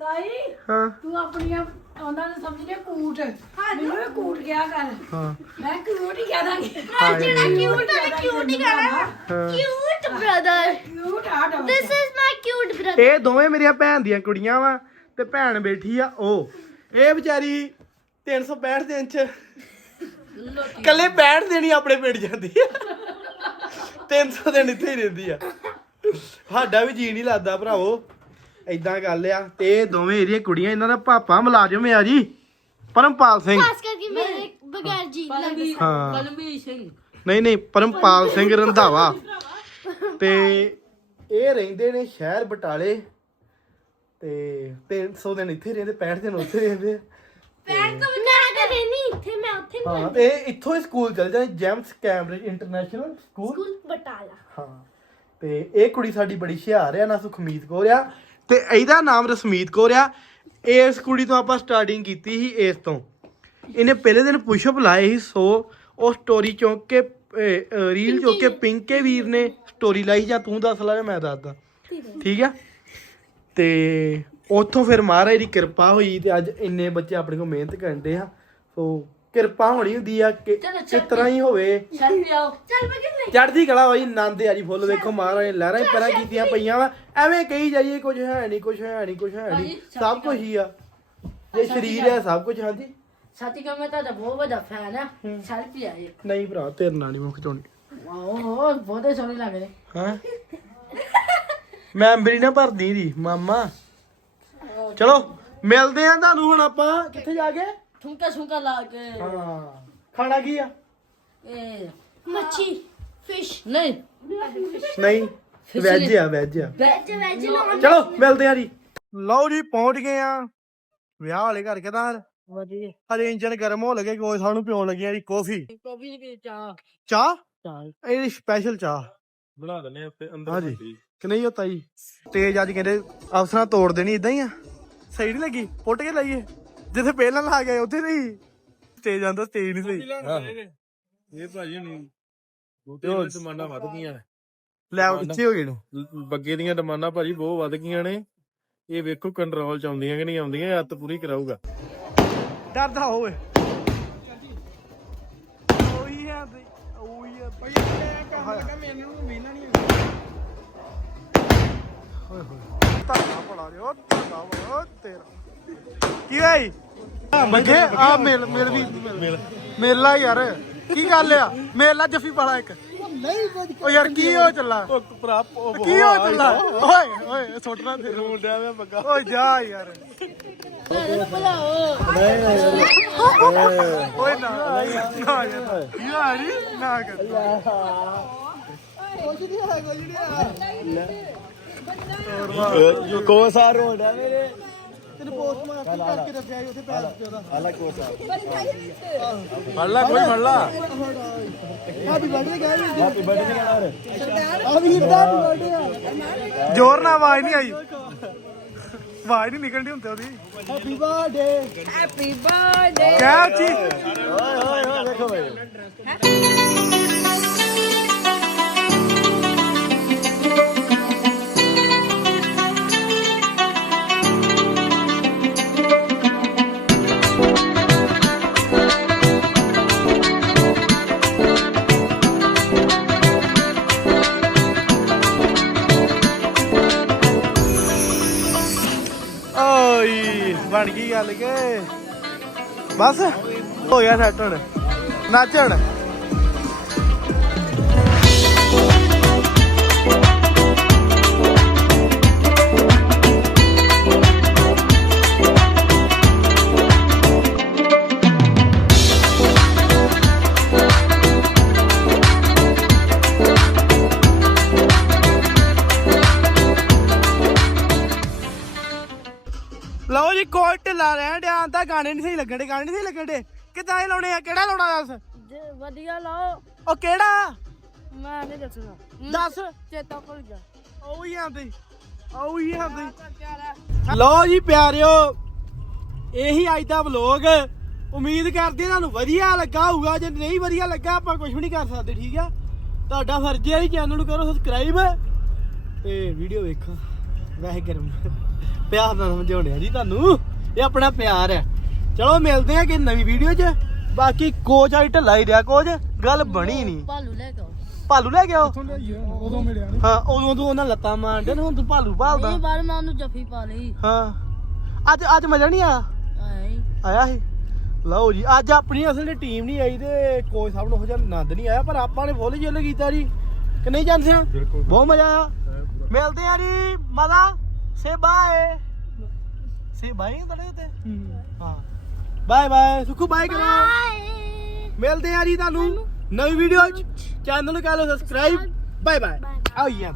ਤਾਈ ਹਾਂ। ਤੂੰ ਆਪਣੀਆਂ ਉਹਨਾਂ ਨੂੰ ਸਮਝਦੇ ਕੂਟ। ਮੈਨੂੰ ਵੀ ਕੂਟ ਕਿਹਾ ਕਰ। ਹਾਂ। ਮੈਂ ਕੂਟ ਹੀ ਕਹਿ ਦਾਂਗੀ। ਜਿਹੜਾ ਕਿਊਟ ਹੈ ਕਿਊਟ ਹੀ ਕਹਿਣਾ ਹਾਂ। ਕਿਊਟ ਬ੍ਰਦਰ ਕੂਟ ਆ ਡੋ this is my cute brother ਇਹ ਦੋਵੇਂ ਮੇਰੀਆਂ ਭੈਣ ਦੀਆਂ ਕੁੜੀਆਂ ਵਾ ਤੇ ਭੈਣ ਬੈਠੀ ਆ ਉਹ। ਇਹ ਵਿਚਾਰੀ 365 ਦਿਨ ਚ ਕੱਲੇ 65 ਦਿਨ ਹੀ ਆਪਣੇ ਪਿੰਡ ਜਾਂਦੀ ਆ। 300 ਦਿਨ ਇੱਥੇ ਹੀ ਰਹਿੰਦੀ ਆ। ਸਾਡਾ ਵੀ ਜੀ ਨਹੀਂ ਲੱਗਦਾ ਭਰਾਵੋ। ਐਦਾਂ ਗੱਲ ਆ ਤੇ ਇਹ ਦੋਵੇਂ ਇਹਦੀਆਂ ਕੁੜੀਆਂ ਇਹਨਾਂ ਦਾ ਪਾਪਾ ਮੁਲਾਜ਼ਮ ਆ ਜੀ ਪਰਮਪਾਲ ਸਿੰਘ। ਖਾਸ ਕਰਕੇ ਮੇਰੇ ਬਗੈਰ ਜੀ ਲੱਗਦਾ। ਹਾਂ। ਕਲਮੀ ਸਿੰਘ। ਨਹੀਂ ਨਹੀਂ ਪਰਮਪਾਲ ਸਿੰਘ ਰੰਧਾਵਾ। ਤੇ ਇਹ ਰਹਿੰਦੇ ਨੇ ਸ਼ਹਿਰ ਬਟਾਲੇ ਤੇ 300 ਦਿਨ ਇੱਥੇ ਰਹਿੰਦੇ 65 ਦਿਨ ਉੱਥੇ ਰਹਿੰਦੇ। ਪੈਰ ਤੋਂ ਮੈਂ ਤਾਂ ਰਹਿਣੀ ਇੱਥੇ ਮੈਂ ਉੱਥੇ ਨਹੀਂ ਹਾਂ ਤੇ ਇਹ ਇੱਥੋਂ ਹੀ ਸਕੂਲ ਚਲ ਜਾਂਦੇ Gems Cambridge International School. School Batala. ਹਾਂ ਤੇ ਇਹ ਕੁੜੀ ਸਾਡੀ ਬੜੀ ਹੁਸ਼ਿਆਰ ਆ ਨਾ ਸੁਖਮੀਤ ਕੌਰ ਆ ਤੇ ਇਹਦਾ ਨਾਮ ਰਸਮੀਤ ਕੌਰ ਆ। ਇਸ ਕੁੜੀ ਤੋਂ ਆਪਾਂ ਸਟਾਰਟਿੰਗ ਕੀਤੀ ਸੀ ਇਸ ਤੋਂ। ਇਹਨੇ ਪਹਿਲੇ ਦਿਨ ਪੁਸ਼ਅਪ ਲਾਏ ਸੀ ਸੋ ਉਹ ਸਟੋਰੀ ਚੌਂਕ ਕੇ ਰੀਲ ਚੌਂਕ ਕੇ ਪਿੰਕੇ ਵੀਰ ਨੇ ਸਟੋਰੀ ਲਾਈ ਜਾਂ ਤੂੰ ਦੱਸ ਲੈ ਮੈਂ ਦੱਸਦਾ। ਠੀਕ ਆ? ਤੇ ਉੱਥੋਂ ਫਿਰ ਮਹਾਰਾਜ ਦੀ ਕਿਰਪਾ ਹੋਈ ਤੇ ਅੱਜ ਇੰਨੇ ਬੱਚੇ ਆਪਣੇ ਕੋਲ ਮਿਹਨਤ ਕਰਦੇ ਆ। ਸੋ ਕਿਰਪਾ ਹੋਣੀ ਹੁੰਦੀ ਆ ਕਿ ਚਲੋ ਹੀ ਹੋਵੇ। ਚੱਲ ਮੈਂ ਚੜ੍ਹਦੀ ਕਲਾ ਹੋਈ ਆਨੰਦ ਆ ਜੀ ਫੁੱਲ ਵੇਖੋ ਮਹਾਰਾਜ ਨੇ ਲਹਿਰਾਂ ਹੀ ਪਰਾਂ ਕੀਤੀਆਂ ਪਈਆਂ ਵਾ। ਐਵੇਂ ਕਹੀ ਜਾਈਏ ਕੁਝ ਹੈ ਨਹੀਂ ਕੁਝ ਹੈ ਨਹੀਂ ਕੁਝ ਹੈ ਨਹੀਂ ਸਭ ਕੁਝ ਹੀ ਆ। ਇਹ ਸਰੀਰ ਹੈ ਸਭ ਕੁਝ ਹਾਂਜੀ। ਸਾਥੀ ਕਾ ਮੈਂ ਤੁਹਾਡਾ ਬਹੁਤ ਵੱਡਾ ਫੈਨ ਆ। ਚੱਲ ਪਿਆ ਇੱਕ ਨਹੀਂ ਭਰਾ ਤੇਰੇ ਨਾਲ ਨਹੀਂ ਮੁੱਕ ਚੋਣੀ। ਵਾਓ ਬਹੁਤੇ ਸੋਹਣੇ ਲੱਗ ਰਹੇ। ਹਾਂ? ਮੈਂ ਅੰਬਰੀ ਨਾ ਭਰਦੀ ਦੀ ਮਾਮਾ। ਚਲੋ ਮਿਲਦੇ ਆ ਤੁਹਾਨੂੰ ਹੁਣ ਆਪਾਂ। ਕਿੱਥੇ ਜਾ ਕੇ? ਠੁਮਕਾ ਠੁਮਕਾ ਲਾ ਕੇ। ਹਾਂ। ਖਾਣਾ ਕੀ ਆ? ਇਹ ਮੱਛੀ ਫਿਸ਼ ਨਹੀਂ। ਨਹੀਂ ਵੈਜ ਆ ਵੈਜ ਆ। ਵੈਜ ਵੈਜ ਨਾ ਚਲੋ ਮਿਲਦੇ ਆ ਜੀ। ਲਓ ਜੀ ਪਹੁੰਚ ਗਏ ਆ। ਵਿਆਹ ਵਾਲੇ ਘਰ ਕਿਦਾਂ? ਵਧੀਆ। ਹਲੇ ਇੰਜਨ ਗਰਮ ਹੋ ਲਗੇ ਕੋਈ ਸਾਨੂੰ ਪਿਉਣ ਲੱਗਿਆ ਜੀ ਕਾਫੀ। ਕੌਫੀ ਦੀ ਚਾਹ? ਚਾਹ? ਚਾਹ। ਇਹ ਸਪੈਸ਼ਲ ਚਾਹ। ਬਣਾ ਦਿੰਨੇ ਆ ਉੱਤੇ ਅੰਦਰ ਹਾਂਜੀ। ਕਿ ਨਹੀਂ ਹੁੰਦਾ ਜੀ ਤੇਜ ਅੱਜ ਕਹਿੰਦੇ ਅਫਸਰਾਂ ਤੋੜ ਦੇਣੀ ਇਦਾਂ ਹੀ ਆ। ਸਹੀ ਨਹੀਂ ਲੱਗੀ? ਪੁੱਟ ਕੇ ਲਾਈਏ। ਜਿੱਥੇ ਪਹਿਲਾਂ ਲਾ ਗਏ ਉੱਥੇ ਨਹੀਂ। ਸਟੇਜ ਆਂਦਾ ਸਟੇਜ ਨਹੀਂ ਸਹੀ। ਇਹ ਭਾਜੀ ਬੂਟੇ ਦੀਆਂ ਡਿਮਾਂਡਾਂ ਵੱਧ ਗਈਆਂ ਨੇ। ਲੈ ਪਿੱਛੇ ਹੋ ਗਏ ਨੂੰ ਬੱਗੇ ਦੀਆਂ ਡਿਮਾਂਡਾਂ ਭਾਜੀ ਬਹੁਤ ਵੱਧ ਗਈਆਂ ਨੇ। ਇਹ ਵੇਖੋ ਕੰਟਰੋਲ ਚ ਆਉਂਦੀਆਂ ਕਿ ਨਹੀਂ ਆਉਂਦੀਆਂ ਇਹ ਅੱਤ ਪੂਰੀ ਕਰਾਊਗਾ। ਡਰਦਾ ਹੋਵੇ। ਉਹੀ ਤੇ ਉਹੀ ਆ ਭਾਈ ਕੰਮ ਲੱਗਾ ਮੈਨੂੰ ਵੇਲਾ ਨਹੀਂ ਹੋਏ ਹੋਏ। ਧੰਨਾ ਬੜਾ ਰਿਓ ਧੰਨਾ ਬੜਾ ਤੇਰਾ। ਕੀ ਹੋਈ ਬੱਗੇ ਆ ਮੇਲ ਮੇਲ ਵੀ ਮੇਲ। ਮੇਲਾ ਯਾਰ ਕੀ ਗੱਲ ਆ? ਮੇਲਾ ਜੱਫੀ ਪਾਲਾ ਇੱਕ। ਨਹੀਂ ਉਹ ਯਾਰ ਕੀ ਹੋ ਚੱਲਾ? ਉਹ ਭਰਾ ਕੀ ਹੋ ਚੱਲਾ? ਓਏ ਓਏ ਸੁੱਟਣਾ ਤੇ ਮੁੰਡਿਆਂ ਦਾ ਬੱਗਾ ਓਏ ਜਾ ਯਾਰ। ਓਏ ਨਾ ਨਾ ਯਾਰ। ਨਾ ਕਰ। ਕੋ ਸਾਰ ਹੋਣਾ ਮੇਰੇ? ਤੈਨੂੰ ਪੋਸਟ ਮਾਰ ਕੇ ਕਰਕੇ ਦੱਸਿਆ ਸੀ ਉੱਥੇ ਪੈਰ ਤੇ ਉਹਦਾ ਹਾਲਾ ਕੋ ਸਾਰ ਫੜ ਲਾ ਕੋਈ ਫੜ ਲਾ। Happy birthday guys happy birthday ਯਾਰ ਆ ਵੀ ਦਾ ਬਰਥਡੇ ਜ਼ੋਰ ਨਾਲ ਆਵਾਜ਼ ਨਹੀਂ ਆਈ। ਆਵਾਜ਼ ਨਹੀਂ ਨਿਕਲਦੀ ਹੁੰਦੀ ਉਹਦੀ। ਹੈਪੀ ਬਰਥਡੇ ਹੈਪੀ ਬਰਥਡੇ ਕਿਆ ਚੀ ਓਏ ਓਏ ਓਏ ਦੇਖੋ ਭਾਈ ਬਣ ਗਈ ਬਸ ਹੋ ਗਿਆ ਸੈੱਟ ਹੁਣ ਨੱਚ ਹੁਣ ਓਏ ਢਿੱਲਾ ਰਹਿਣ ਡਿਆ ਆਂਦਾ ਗਾਣੇ ਨਹੀਂ ਸਹੀ ਲੱਗਣ ਡੇ ਗਾਣੇ ਨਹੀਂ ਸਹੀ ਲੱਗਣ ਡੇ ਕਿੱਦਾਂ ਇਹ ਲਾਉਣੇ ਆ? ਕਿਹੜਾ ਲਾਉਣਾ ਦੱਸ ਵਧੀਆ ਲਾਓ। ਉਹ ਕਿਹੜਾ? ਮੈਂ ਨਹੀਂ ਦੱਸਣਾ। ਦੱਸ। ਚੇਤਾ ਭੁੱਲ ਜਾ ਉਹ ਹੀ ਆਂਦੇ ਉਹ ਹੀ ਆਂਦੇ ਲੋ। ਜੀ ਪਿਆਰਿਓ ਇਹੀ ਅੱਜ ਦਾ ਵਲੋਗ ਉਮੀਦ ਕਰਦੇ ਤੁਹਾਨੂੰ ਵਧੀਆ ਲੱਗਾ ਹੋਊਗਾ। ਜੇ ਨਹੀਂ ਵਧੀਆ ਲੱਗਾ ਆਪਾਂ ਕੁਝ ਵੀ ਨਹੀਂ ਕਰ ਸਕਦੇ ਠੀਕ ਆ? ਤੁਹਾਡਾ ਫਰਜ਼ ਹੈ ਚੈਨਲ ਨੂੰ ਕਰੋ ਸਬਸਕ੍ਰਾਈਬ ਤੇ ਵੀਡੀਓ ਵੇਖੋ। ਵੈਸੇ ਗਰਮ ਪਿਆਰ ਨਾਲ ਸਮਝਾਉਣਿਆ ਜੀ ਤੁਹਾਨੂੰ। ਇਹ ਆਪਣਾ ਪਿਆਰ ਹੈ। ਚਲੋ ਮਿਲਦੇ ਆ ਕਿ ਨਵੀਂ ਵੀਡੀਓ 'ਚ। ਬਾਕੀ ਕੋਚ ਆਈ ਢਿੱਲਾ ਹੀ ਰਿਹਾ ਕੋਚ ਗੱਲ ਬਣੀ ਨਹੀਂ। ਭਾਲੂ ਲੈ ਕੇ ਆਓ। ਭਾਲੂ ਲੈ ਕੇ ਆਓ। ਉਦੋਂ ਮਿਲਿਆ ਹਾਂ ਉਦੋਂ ਤੂੰ ਉਹਨਾਂ ਲੱਤਾਂ ਮਾਰਦੇ ਹੁਣ ਤੂੰ ਭਾਲੂ ਭਾਲਦਾ। ਇਹ ਵਾਰ ਮੈਂ ਉਹਨੂੰ ਜੱਫੀ ਪਾ ਲਈ। ਹਾਂ। ਅੱਜ ਅੱਜ ਮਜ਼ਾ ਨਹੀਂ ਆਇਆ? ਆਇਆ ਸੀ ਲਓ ਜੀ ਅੱਜ ਆਪਣੀ ਅਸਲ ਦੀ ਟੀਮ ਨਹੀਂ ਆਈ ਤੇ ਕੋਚ ਸਾਹਿਬ ਨੂੰ ਹੋ ਜਾ ਆਨੰਦ ਨਹੀਂ ਆਇਆ ਪਰ ਆਪਾਂ ਨੇ ਫੁੱਲ ਜਿੱਲ ਕੀਤਾ ਜੀ। ਕਿ ਨਹੀਂ ਜਾਂਦੇ ਆ? ਬਹੁਤ ਮਜ਼ਾ ਆਇਆ। ਮਿਲਦੇ ਆ ਜੀ ਮਜ਼ਾ। Say bye. ਸੇ ਬਾਏ ਤੜੇ ਤੇ ਹਾਂ। Bye bye. ਸੁਖੂ ਬਾਏ ਕਰੋ ਬਾਏ। ਮਿਲਦੇ ਆ ਜੀ ਤੁਹਾਨੂੰ ਨਵੀਂ ਵੀਡੀਓ ਚ। ਚੈਨਲ ਨੂੰ ਕਰ ਲਓ ਸਬਸਕ੍ਰਾਈਬ ਬਾਏ ਬਾਏ। ਆਓ ਯਾਰ